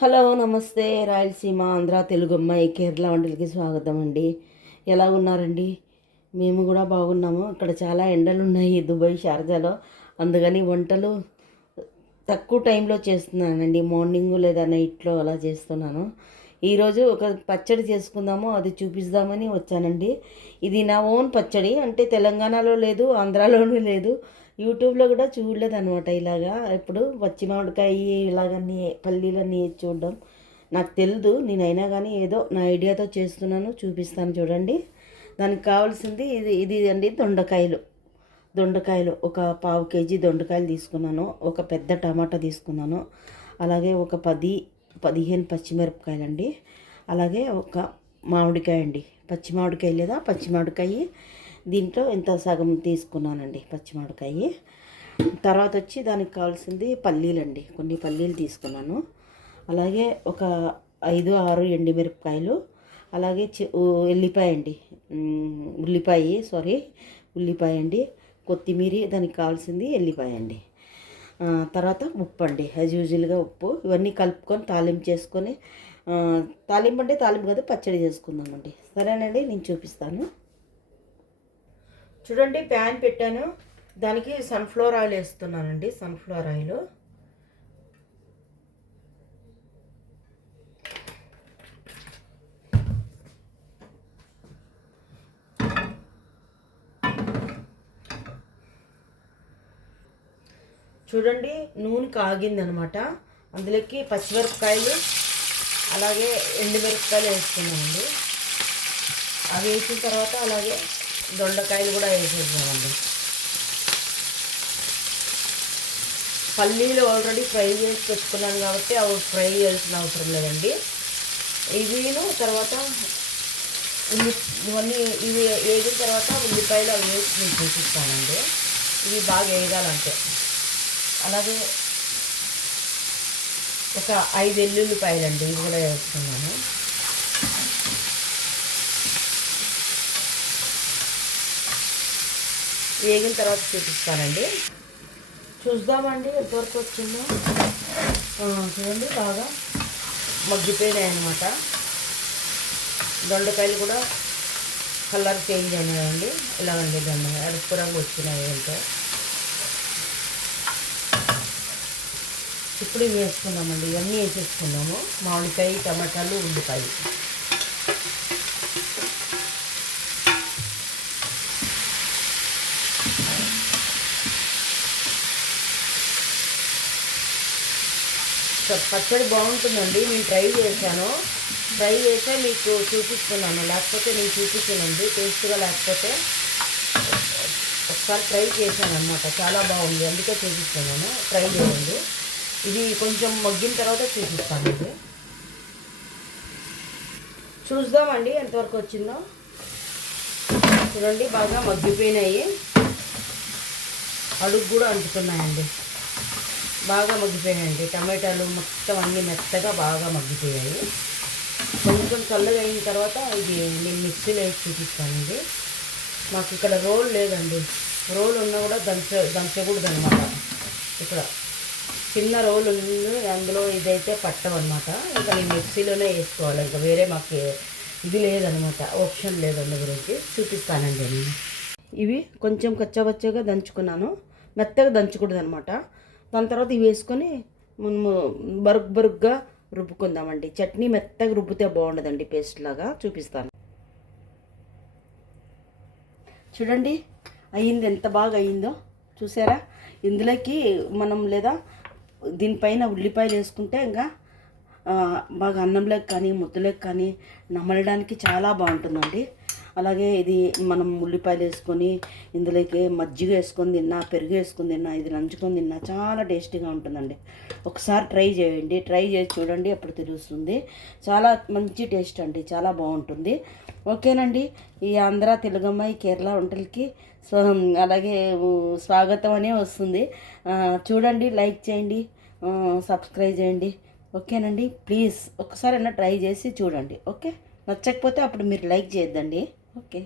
Hello నమస్తే రాయలసీమ ఆంధ్ర తెలుగు అమ్మాయి కేరళ వంటలకి స్వాగతం అండి. ఎలా ఉన్నారండి? మేము కూడా బాగున్నాము. ఇక్కడ చాలా ఎండలు ఉన్నాయి దుబాయ్ షార్జాలో. అందుకని వంటలు తక్కువ టైంలో చేస్తున్నానండి. మార్నింగ్ లేదా నైట్లో అలా చేస్తున్నాను. ఈరోజు ఒక పచ్చడి చేసుకుందాము, అది చూపిస్తామని వచ్చానండి. ఇది నా ఓన్ పచ్చడి, అంటే తెలంగాణలో లేదు, ఆంధ్రాలోనూ లేదు, యూట్యూబ్లో కూడా చూడలేదనమాట. ఇలాగా ఎప్పుడు పచ్చి మామిడికాయ ఇలాగన్నీ పల్లీలన్నీ చూడడం నాకు తెలియదు. నేనైనా కానీ ఏదో నా ఐడియాతో చేస్తున్నాను, చూపిస్తాను చూడండి. దానికి కావాల్సింది ఇది అండి, దొండకాయలు ఒక పావు కేజీ దొండకాయలు తీసుకున్నాను. ఒక పెద్ద టమాటా తీసుకున్నాను. అలాగే ఒక 10-15 పచ్చిమిరపకాయలండి. అలాగే ఒక మామిడికాయ అండి, పచ్చి మామిడికాయ లేదా పచ్చి మామిడికాయ. దీంట్లో ఇంత సగం తీసుకున్నానండి పచ్చి మామిడికాయ. తర్వాత వచ్చి దానికి కావాల్సింది పల్లీలండి, కొన్ని పల్లీలు తీసుకున్నాను. అలాగే ఒక 5-6 ఎండుమిరపకాయలు. అలాగే ఎల్లిపాయ అండి, ఉల్లిపాయ అండి, కొత్తిమీర, దానికి కావాల్సింది ఎల్లిపాయ అండి. తర్వాత ఉప్పు అండి, యాజ్ యూజువల్గా ఉప్పు. ఇవన్నీ కలుపుకొని తాలింపు చేసుకొని, తాలింపు అంటే తాలింపు కాదు, పచ్చడి చేసుకుందామండి. సరేనండి, నేను చూపిస్తాను. చూడండి, ప్యాన్ పెట్టాను, దానికి సన్ఫ్లవర్ ఆయిల్ వేస్తున్నానండి. సన్ఫ్లవర్ ఆయిల్ చూడండి, నూనె కాగిందనమాట. అందులోకి పచ్చిమిరపకాయలు అలాగే ఎండుమిరపకాయలు వేసుకున్నామండి. అవి వేసిన తర్వాత అలాగే దొండకాయలు కూడా వేసేద్దామండి. పల్లీలు ఆల్రెడీ ఫ్రై చేసి పెట్టుకున్నాను కాబట్టి అవి ఫ్రై చేయాల్సిన అవసరం లేదండి. ఇవిను తర్వాత ఇవన్నీ ఇవి వేగిన తర్వాత ఉల్లిపాయలు అవి వేసి నేను చూపిస్తానండి. ఇవి బాగా వేగాలంటే. అలాగే ఒక 5 వెల్లుల్లిపాయలండి, ఇవి కూడా వేస్తున్నాను. వేగిన తర్వాత చూపిస్తానండి. చూద్దామండి ఎంతవరకు వచ్చిందో. చూడండి, బాగా మగ్గిపోయినాయి అన్నమాట. దొండకాయలు కూడా కలర్ చేంజ్ అయినాయండి. ఇలాగండి, ఎరుపు రంగు వచ్చినాయి అంటే. ఇప్పుడు ఇవి వేసుకుందామండి, ఇవన్నీ వేసేసుకుందాము. మామిడికాయ, టమాటాలు, ఉల్లిపాయ. పచ్చడి బాగుంటుందండి, నేను ట్రై చేసే మీకు చూపిస్తున్నాను. లేకపోతే నేను చూపించానండి, టేస్ట్గా లేకపోతే ఒకసారి ట్రై చేశాను అనమాట. చాలా బాగుంది, అందుకే చూపిస్తున్నాను. ట్రై చేయండి. ఇది కొంచెం మగ్గిన తర్వాత చూపిస్తానండి. చూద్దామండి ఎంతవరకు వచ్చిందో. చూడండి, బాగా మగ్గిపోయినాయి, అడుగు కూడా అంటుతున్నాయండి. బాగా మగ్గిపోయాయండి. టమాటాలు మొత్తం అన్నీ మెత్తగా బాగా మగ్గిపోయాయి. కొంచెం చల్లగా అయిన తర్వాత ఇది నేను మిక్సీలో వేసి చూపిస్తానండి. మాకు ఇక్కడ రోల్ లేదండి, రోల్ ఉన్నా కూడా దంచకూడదు అనమాట. ఇక్కడ చిన్న రోల్ ఉంది, అందులో ఇదైతే పట్టమన్నమాట. ఇంకా నేను మిక్సీలోనే వేసుకోవాలి, ఇంకా వేరే మాకు ఇది లేదనమాట, ఆప్షన్ లేదు. అందు గురించి చూపిస్తానండి నేను. ఇవి కొంచెం కచ్చాబచ్చాగా దంచుకున్నాను, మెత్తగా దంచకూడదు అనమాట. దాని తర్వాత ఇవి వేసుకొని మనము బరుగ్గా రుబ్బుకుందామండి. చట్నీ మెత్తగా రుబ్బితే బాగుండదండి, పేస్ట్ లాగా. చూపిస్తాను చూడండి, అయ్యింది, ఎంత బాగా అయ్యిందో చూసారా. ఇందులోకి మనం లేదా దీనిపైన ఉల్లిపాయలు వేసుకుంటే ఇంకా బాగా అన్నంలోకి కానీ ముద్దలోకి కానీ నమలడానికి చాలా బాగుంటుందండి. అలాగే ఇది మనం ఉల్లిపాయలు వేసుకొని ఇందులోకి మజ్జిగ వేసుకొని తిన్నా, పెరుగు వేసుకొని తిన్నా, ఇది నంచుకొని తిన్నా చాలా టేస్టీగా ఉంటుందండి. ఒకసారి ట్రై చేయండి, ట్రై చేసి చూడండి, అప్పుడు తెలుస్తుంది. చాలా మంచి టేస్ట్ అండి, చాలా బాగుంటుంది. ఓకేనండి, ఈ ఆంధ్ర తెలుగమ్మాయి కేరళ వంటలకి అలాగే స్వాగతం అనే వస్తుంది. చూడండి, లైక్ చేయండి, సబ్స్క్రైబ్ చేయండి. ఓకేనండి, ప్లీజ్ ఒకసారైనా ట్రై చేసి చూడండి. ఓకే, నచ్చకపోతే అప్పుడు మీరు లైక్ చేయొద్దండి. ఓకే.